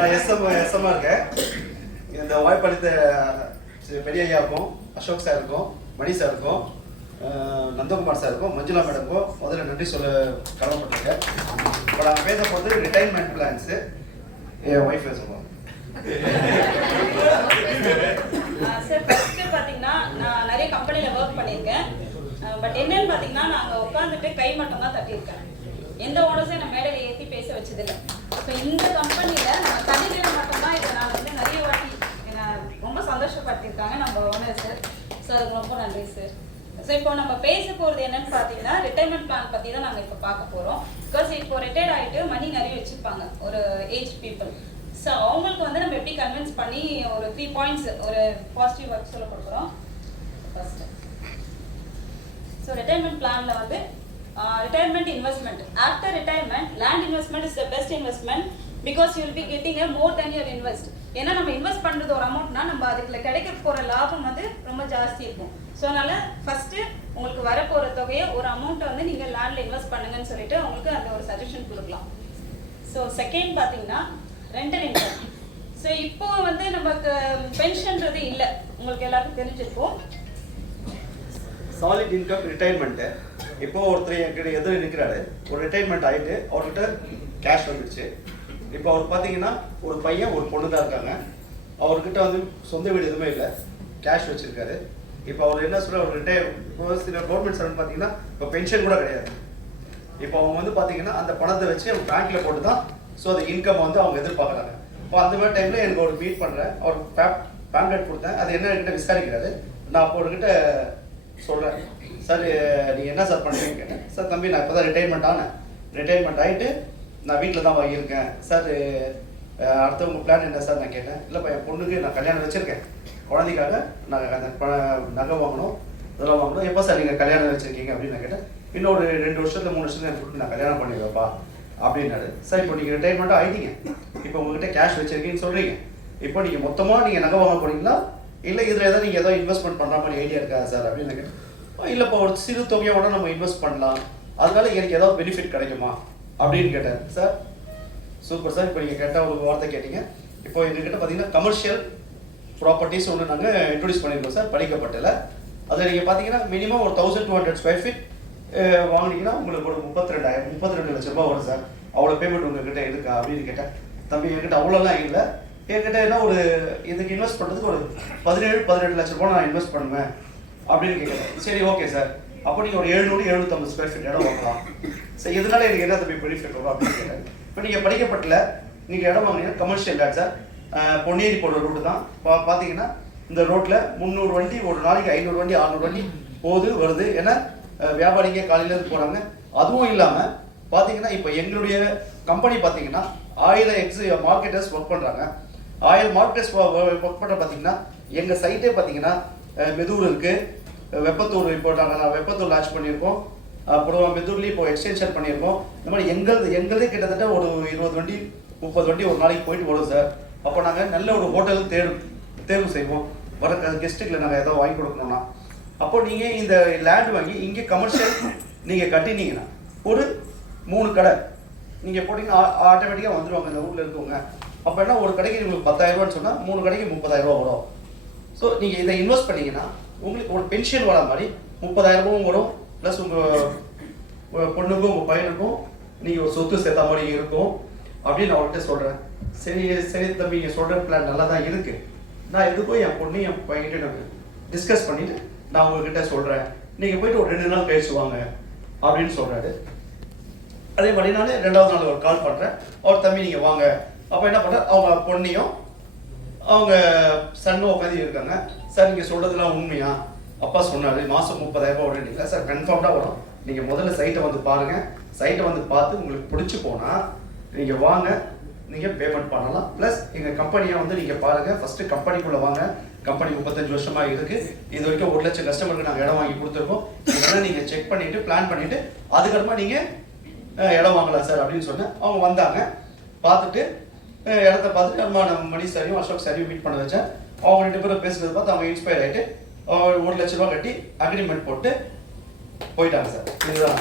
நான் எஸ்எம்மா இருக்கேன். இந்த வாய்ப்பளித்த பெரிய ஐயாவுக்கும், அசோக் சாருக்கும், மணி சாருக்கும், நந்தகுமார் சாருக்கும், மஞ்சுளா மேடமுக்கும் முதல்ல நன்றி சொல்ல கடமைப்பட்டிருக்கேன். இப்போ நாங்கள் பேச போகிறது ரிட்டைர்மெண்ட் பிளான்ஸு. என் ஒய்ஃப் பேசுவோம். சார் ஃபர்ஸ்ட் பார்த்தீங்கன்னா நான் நிறைய கம்பெனியில் ஒர்க் பண்ணியிருக்கேன். பட் என்னன்னு பார்த்தீங்கன்னா நாங்கள் உட்காந்துட்டு கை மட்டும் தான் தட்டியிருக்கேன். எந்த ஓனர்ஸையும் நான் மேடையில் ஏற்றி பேச வச்சதில்லை. ஸோ இந்த கம்பெனியில் நான் தனியாக மட்டும்தான் இதை நான் வந்து நிறைய வாட்டி என்னை ரொம்ப சந்தோஷப்படுத்தியிருக்காங்க நம்ம ஓனர் சார். ஸோ அதுக்கு ரொம்ப நன்றி சார். ஸோ இப்போ நம்ம பேச போகிறது என்னன்னு பார்த்தீங்கன்னா ரிட்டைர்மெண்ட் பிளான் பற்றி தான் நாங்கள் இப்போ பார்க்க போகிறோம். பிகாஸ் இப்போ ரிட்டையர்ட் ஆகிட்டு மணி நிறைய வச்சுருப்பாங்க ஒரு ஏஜ் பீப்புள். ஸோ அவங்களுக்கு வந்து நம்ம எப்படி கன்வின்ஸ் பண்ணி ஒரு 3 பாயிண்ட்ஸ் ஒரு பாசிட்டிவ் ஒர்க் சொல்ல கொடுக்குறோம். ஃபர்ஸ்ட் ஸோ ரிட்டைர்மெண்ட் பிளானில் வந்து retirement investment. After retirement land investment is the best investment because you will be getting more then your invest. ஏன்னா நம்ம இன்வெஸ்ட் பண்ணுறது ஒரு அமௌண்ட்னா நம்ம அதுக்குள்ள கிடைக்க போகிற லாபம் வந்து ரொம்ப ஜாஸ்தி இருக்கும். ஸோ அதனால் ஃபஸ்ட்டு உங்களுக்கு வரப்போகிற தொகையை ஒரு அமௌண்ட்டை வந்து நீங்கள் லேண்டில் இன்வெஸ்ட் பண்ணுங்கன்னு சொல்லிட்டு உங்களுக்கு அந்த ஒரு சஜஷன் கொடுக்கலாம். ஸோ செகண்ட் பார்த்தீங்கன்னா ரெண்டல் இன்கம். ஸோ இப்போ வந்து நமக்கு பென்ஷன்றது இல்லை, உங்களுக்கு எல்லாருக்கும் தெரிஞ்சிருக்கும். Solid income retirement. இப்போ ஒருத்தர் என்கிட்ட எதிர நிற்கிறாரு, ஒரு ரிட்டைர்மெண்ட் ஆகிட்டு அவர்கிட்ட கேஷ் வந்துடுச்சு. இப்போ அவர் பார்த்தீங்கன்னா ஒரு பையன் ஒரு பொண்ணு தான் இருக்காங்க. அவர்கிட்ட வந்து சொந்த வீடு எதுவுமே இல்லை, கேஷ் வச்சுருக்காரு. இப்போ அவர் என்ன சொல்கிறார், அவர் இப்போ சில கவர்மெண்ட் சர்வன் பார்த்தீங்கன்னா இப்போ பென்ஷன் கூட கிடையாது. இப்போ அவங்க வந்து பார்த்தீங்கன்னா அந்த பணத்தை வச்சு அவங்க பேங்க்கில் போட்டு தான் ஸோ அந்த இன்கம் வந்து அவங்க எதிர்பார்க்குறாங்க. இப்போ அந்த மாதிரி டைமில் எனக்கு ஒரு மீட் பண்ணுறேன், அவர் பேன் கார்டு கொடுத்தேன். அது என்ன என்கிட்ட விசாரிக்கிறாரு. நான் அப்போ அவர்கிட்ட சொல்கிறேன், சார் நீங்கள் என்ன சார் பண்ணுறீங்க கேட்டேன். சார் தம்பி நான் இப்போ தான் ரிட்டைர்மெண்ட் ஆகிட்டு நான் வீட்டில் தான் வாங்கியிருக்கேன் சார். அடுத்த உங்கள் பிளான் என்ன சார் நான் கேட்டேன். இல்லைப்பா என் பொண்ணுக்கு நான் கல்யாணம் வச்சுருக்கேன், குழந்தைக்காக நான் அந்த நகை வாங்கணும், இதெல்லாம் வாங்கணும். எப்போ சார் நீங்கள் கல்யாணம் வச்சுருக்கீங்க அப்படின்னு நான் கேட்டேன். இன்னும் ஒரு 2 வருஷத்துல 3 வருஷத்துல எனக்கு நான் கல்யாணம் பண்ணிடுவேப்பா அப்படின்னாரு. சார் இப்போ நீங்கள் ரிட்டைர்மெண்ட்டாக ஆகிட்டீங்க, இப்போ உங்கள்கிட்ட கேஷ் வச்சுருக்கீங்கன்னு சொல்கிறீங்க. இப்போ நீங்கள் மொத்தமாக நீங்கள் நகை வாங்க போனீங்களா, இல்லை இதில் ஏதாவது நீங்கள் ஏதோ இன்வெஸ்ட்மெண்ட் பண்ணுற மாதிரி ஐடியா இருக்கா சார் அப்படின்னு கேட்டேன். இல்லைப்பா ஒரு சிறு தொகையோட நம்ம இன்வெஸ்ட் பண்ணலாம், அதனால எனக்கு ஏதாவது பெனிஃபிட் கிடைக்குமா அப்படின்னு கேட்டேன். சார் சூப்பர் சார், இப்போ நீங்கள் கேட்டால் ஒரு வார்த்தை கேட்டீங்க. இப்போ எங்ககிட்ட பார்த்தீங்கன்னா கமர்ஷியல் ப்ராப்பர்ட்டிஸ் ஒன்று நாங்கள் இன்ட்ரடியூஸ் பண்ணியிருக்கோம் சார் படிக்கப்பட்டல. அதில் நீங்கள் பார்த்தீங்கன்னா மினிமம் ஒரு 1200 ஸ்கொயர் ஃபீட் வாங்கினீங்கன்னா உங்களுக்கு ஒரு 32 லட்ச ரூபா வரும் சார். அவ்வளோ பேமெண்ட் உங்ககிட்ட இருக்கா அப்படின்னு கேட்டேன். தம்பி என்கிட்ட அவ்வளோலாம் இல்லை, என்கிட்ட என்ன ஒரு இதுக்கு இன்வெஸ்ட் பண்ணுறதுக்கு ஒரு 17-18 லட்ச ரூபா நான் இன்வெஸ்ட் பண்ணுவேன் அப்படின்னு கேட்குறேன். சரி ஓகே சார், அப்போ நீங்கள் ஒரு 700-750 ஸ்கொயர் ஃபீட் இடம் வாங்கலாம். சரி இதனால எனக்கு என்ன தம்பி பெனிஃபிட் வரும் அப்படின்னு கேட்டேன். இப்போ நீங்கள் படிக்கப்பட்டல நீங்கள் இடம் வாங்கினீங்கன்னா கமர்ஷியல் லேண்ட் சார். பொன்னேரி போடுற ரோடு தான் பார்த்தீங்கன்னா இந்த ரோட்டில் 300 வண்டி ஒரு நாளைக்கு 500 வண்டி 600 வண்டி போகுது வருது. ஏன்னா வியாபாரிங்க காலையிலேருந்து போகிறாங்க. அதுவும் இல்லாமல் பார்த்தீங்கன்னா இப்போ எங்களுடைய கம்பெனி பார்த்தீங்கன்னா 1000 மார்க்கெட்டர்ஸ் ஒர்க் பண்ணுறாங்க. 1000 மார்க்கெட்டர்ஸ் ஒர்க் பண்ணுற பார்த்தீங்கன்னா எங்கள் சைட்டே பார்த்தீங்கன்னா மெதூர் இருக்குது, வெப்பத்தூர் இப்போ நாங்கள் வெப்பத்தூர் லான்ச் பண்ணியிருக்கோம். அப்புறம் மெதூர்லேயும் இப்போ எக்ஸ்டென்ஷன் பண்ணியிருக்கோம். இந்த மாதிரி எங்களதே கிட்டத்தட்ட ஒரு 20 வண்டி 30 வண்டி ஒரு நாளைக்கு போயிட்டு வரும் சார். அப்போ நாங்கள் நல்ல ஒரு ஹோட்டல் தேர்வு செய்வோம் வர கெஸ்ட்டுகளை நாங்கள் ஏதோ வாங்கி கொடுக்கணும்னா. அப்போ நீங்கள் இந்த லேண்ட் வாங்கி இங்கே கமர்ஷியல் நீங்கள் கட்டினீங்கன்னா ஒரு 3 கடை நீங்கள் போட்டிங்கன்னா ஆட்டோமேட்டிக்காக வந்துடுவாங்க இந்த ஊரில் இருக்கவங்க. அப்போ என்ன ஒரு கடைக்கு உங்களுக்கு 10,000 ரூபான்னு சொன்னால் 3 கடைக்கு 30,000 ரூபா வரும். ஸோ நீங்கள் இதை இன்வெஸ்ட் பண்ணிங்கன்னா உங்களுக்கு ஒரு பென்ஷன் வர மாதிரி 30,000 ரூபாவும் வரும். ப்ளஸ் உங்கள் பொண்ணுக்கும் உங்கள் பையனுக்கும் நீங்கள் ஒரு சொத்து சேர்த்த மாதிரி இருக்கும் அப்படின்னு நான் அவர்கிட்ட சொல்கிறேன். சரி தம்பி நீங்கள் சொல்கிற பிளான் நல்லா தான் இருக்குது, நான் எதுக்கும் என் பொண்ணு என் பையன்கிட்ட நான் டிஸ்கஸ் பண்ணிவிட்டு நான் உங்ககிட்ட சொல்கிறேன், நீங்கள் போயிட்டு ஒரு 2 நாள் கழிச்சு வாங்க அப்படின்னு சொல்கிறாரு. அதே மாதிரி நான் 2வது நாள் ஒரு கால் பண்ணுறேன், அவர் தம்பி நீங்கள் வாங்க. அப்போ என்ன பண்ணுறேன், அவங்க பொண்ணையும் அவங்க சன்னும் உட்காந்து இருக்காங்க. சார் நீங்கள் சொல்கிறதுலாம் உண்மையா, அப்பா சொன்னார் மாதம் 30,000 ரூபா வரீங்களா சார்? கன்ஃபார்ம்டாக வரும். நீங்கள் முதல்ல சைட்டை வந்து பாருங்கள், சைட்டை வந்து பார்த்து உங்களுக்கு பிடிச்சி போனால் நீங்கள் வாங்க, நீங்கள் பேமெண்ட் பண்ணலாம். ப்ளஸ் எங்கள் கம்பெனியை வந்து நீங்கள் பாருங்கள், ஃபஸ்ட்டு கம்பெனிக்குள்ளே வாங்க. கம்பெனி 35 வருஷமாக இருக்குது. இது வரைக்கும் 1 லட்சம் கஸ்டமருக்கு நாங்கள் இடம் வாங்கி கொடுத்துருக்கோம். இதெல்லாம் நீங்கள் செக் பண்ணிவிட்டு பிளான் பண்ணிவிட்டு அதுக்கப்புறமா நீங்கள் இடம் வாங்கலாம் சார் அப்படின்னு சொன்னேன். அவங்க வந்தாங்க, பார்த்துட்டு இடத்த பார்த்துட்டு நம்ம மணி சாரியும் அசோக் சாரியும் மீட் பண்ண வச்சேன். அவங்க 2 பேரும் பேசுகிறது பார்த்து அவங்க இன்ஸ்பயர் ஆகிட்டு 1 லட்ச ரூபா கட்டி அக்ரிமெண்ட் போட்டு போயிட்டாங்க சார். இதுதான்